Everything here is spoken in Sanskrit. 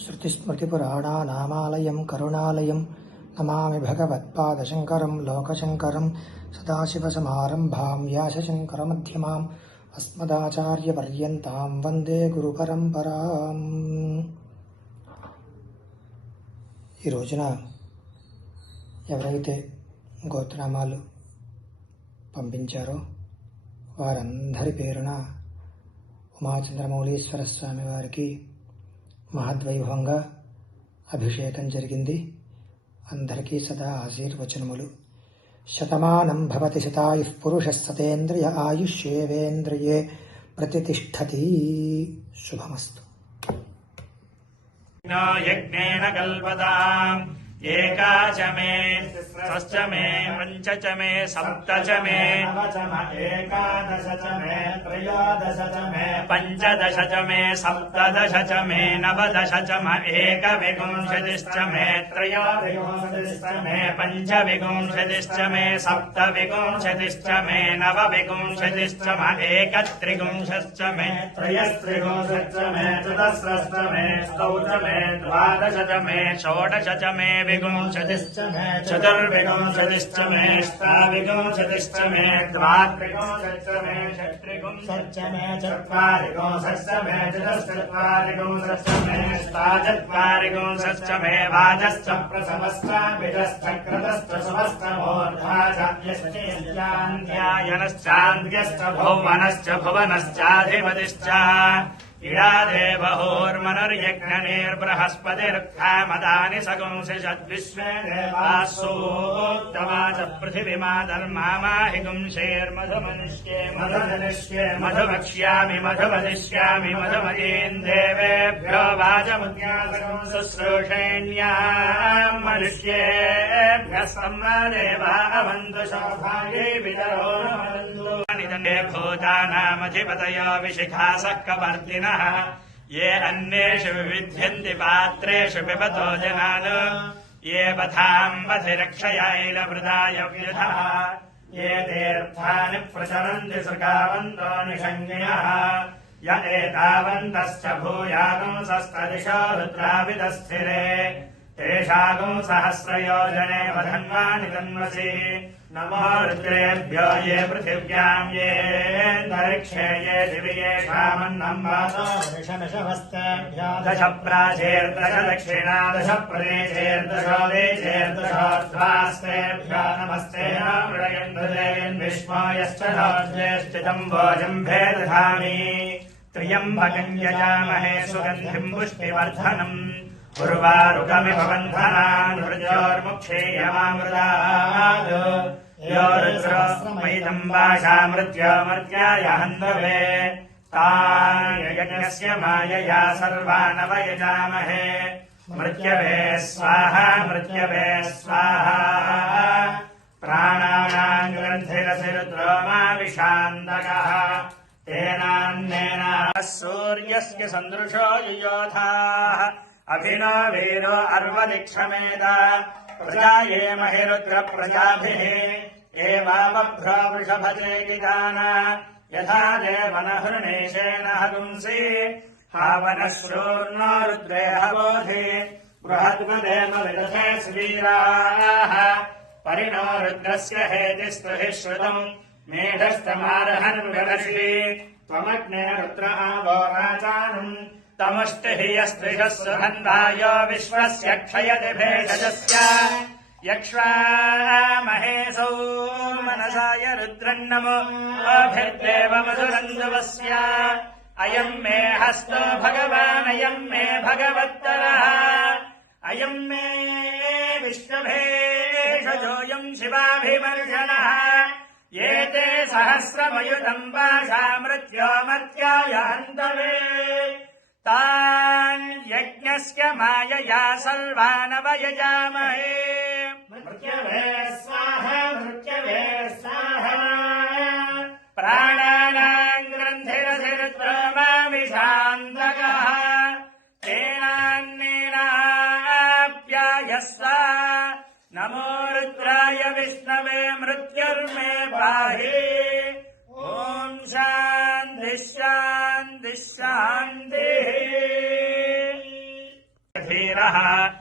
श्रुतिस्मृतिपुराणानामालयं करुणालयं नमामि भगवत्पादशङ्करं लोकशङ्करं सदाशिवसमारम्भां व्यासशङ्करमध्यमाम् अस्मदाचार्यपर्यन्तां వందే గురుపరంపరాం. ఈ రోజున ఎవరైతే గోత్రనామాలు పంపించారో వారందరి పేరున ఉమాచంద్రమౌళీశ్వర స్వామి వారికి మహద్వైభవంగా అభిషేకం జరిగింది. అందరికీ సదా ఆశీర్వచనములు. శతమానం భవతి శతాయుః పురుషः సతేంద్రియ ఆయుష్యేవేంద్రియే ప్రతితిష్ఠతి. శుభమస్తు. యజ్ఞేన కల్పతాం ఏకాచ మే షష్ఠ మే పంచ చ మే సప్త చ మే ఏకాదశ చ మే త్రయోదశ చ మే పంచదశ చ మే సప్తదశ చ మే నవదశ చ మ ఏకవింశతిశ్చ మే త్రయోవింశతిశ్చ మే పంచవింశతిశ్చ మే సప్తవింశతిశ్చ మే నవవింశతిశ్చ మ ఏకత్రివింశశ్చ మే త్రయస్త్రివింశశ్చ మే చతుస్రశ్చ మే స్తౌచ మే ద్వాదశ చ మే షోడశ చ మే వింశతిశ్చ మే చతుర్వింశతిశ్చ మే అష్టావింశతిశ్చ మే ద్వాత్రివింశశ్చ మే షట్త్రివింశశ్చ మే చత్వారివింశశ్చ మే చతుశ్చత్వారివింశశ్చ మే అష్టాచత్వారివింశశ్చ మే వాజశ్చ ప్రసవశ్చాభిజశ్చ క్రతశ్చ శుభశ్చాధ్యాయనశ్చాంద్యశ్చ భువనశ్చ భువనశ్చాధిపతిశ్చ ఇడాదేవహోర్మనుర్యజ్ఞనిర్బృహస్పతిర్కామదాని సగుంసి షద్విశ్వే దేవాసోత్తమాచ పృథివీమాధర్మామాహి గుంశేర్మధుమనిష్యే మధునిష్యే మధువక్ష్యామి మధువదిష్యామి మధుమయేందేవేభ్యో వాచముద్యాసకం శుశ్రూషేణ్యాం మనుష్యేభ్యः సంవదేవా అవంతు శోభాయై విదరో భూతానామధిపతయో విశిఖాసః కవర్తినః ये अन्येषु विविध्यन्ति पात्रेषु पिबतो जनान् ये पथाम्बधिरक्षयाैलवृदाय व्युधः ये तीर्थानि प्रचरन्ति सृगावन्तो निषङ्गिणः य एतावन्तश्च भूयागुंसस्तदिशो रुद्राविदस्थिरे तेषागुं सहस्रयोजने वधन्वानि तन्वसि नमो रुद्रेभ्यो ये पृथिव्याम् ये अन्तरिक्षे ये दिवि येषामन्नम् वातो ऋषनिषवस्तेभ्यो दश प्राचेर्दश दक्षिणा दश प्रदेशेर्दशो देशेर्दशोऽध्वास्तेभ्यो नमस्ते मृडयन् विष्मो यश्च ज्येष्ठितम् भोजम्भे दधामि त्र्यम्बकम् यजामहे सुगन्धिम् पुष्टिवर्धनम् उर्वारुकमिव बन्धनान् मृत्योर्मुक्षीयमामृतात् यो रुद्रोऽस्मैदम् वाशामृत्योमर्त्याय हन्तवे तान् यज्ञस्य मायया सर्वानवयजामहे मृत्यवे स्वाहा मृत्यवे स्वाहा प्राणानाम् ग्रन्थिरसि रुद्रो मा विषान्दकः तेनान्नेन सूर्यस्य सन्दृशो युयोधाः अभिनो वीरो अर्वदिक्षमेद प्रजाये महिरुद्र प्रजाभिः एवावभ्रो वृषभजे गिदान यथा देवनहृणेशेन हगुंसि हावनश्रूर्णो रुद्रे हवोधि बृहद्वदेव विदधे स्वीराः परिणो रुद्रस्य हेतिस्तुहि श्रुतम् मेढस्तमारहन् विदधि त्वमग्ने रुद्र आवो राजानम् तमुष्टिः यस्त्रिषः सुहन्धायो विश्वस्य क्षयति भेषजस्य यक्ष्वामहेसौ मनसाय रुद्रन्नमो अभिर्देव मधुरन्दवस्य अयम् मे हस्तो भगवान् अयम् मे भगवत्तरः अयम् मे विष्णुभेषजोऽयम् शिवाभिमर्शनः एते सहस्रमयुतम् वाशा मृत्योमर्त्याय हन्तवे तान् यज्ञस्य मायया सर्वानवयजामहे मृत्यवे स्वाहा मृत्यवे स्वाहा प्राणानाम् ग्रन्थिरसि रुद्रो मा विषान्दकः तेनान्नेनाप्यायस्व नमो रुद्राय विष्णवे मृत्युर्मे पाहि ॐ शान्तिः शान्तिः शान्तिः। धीरः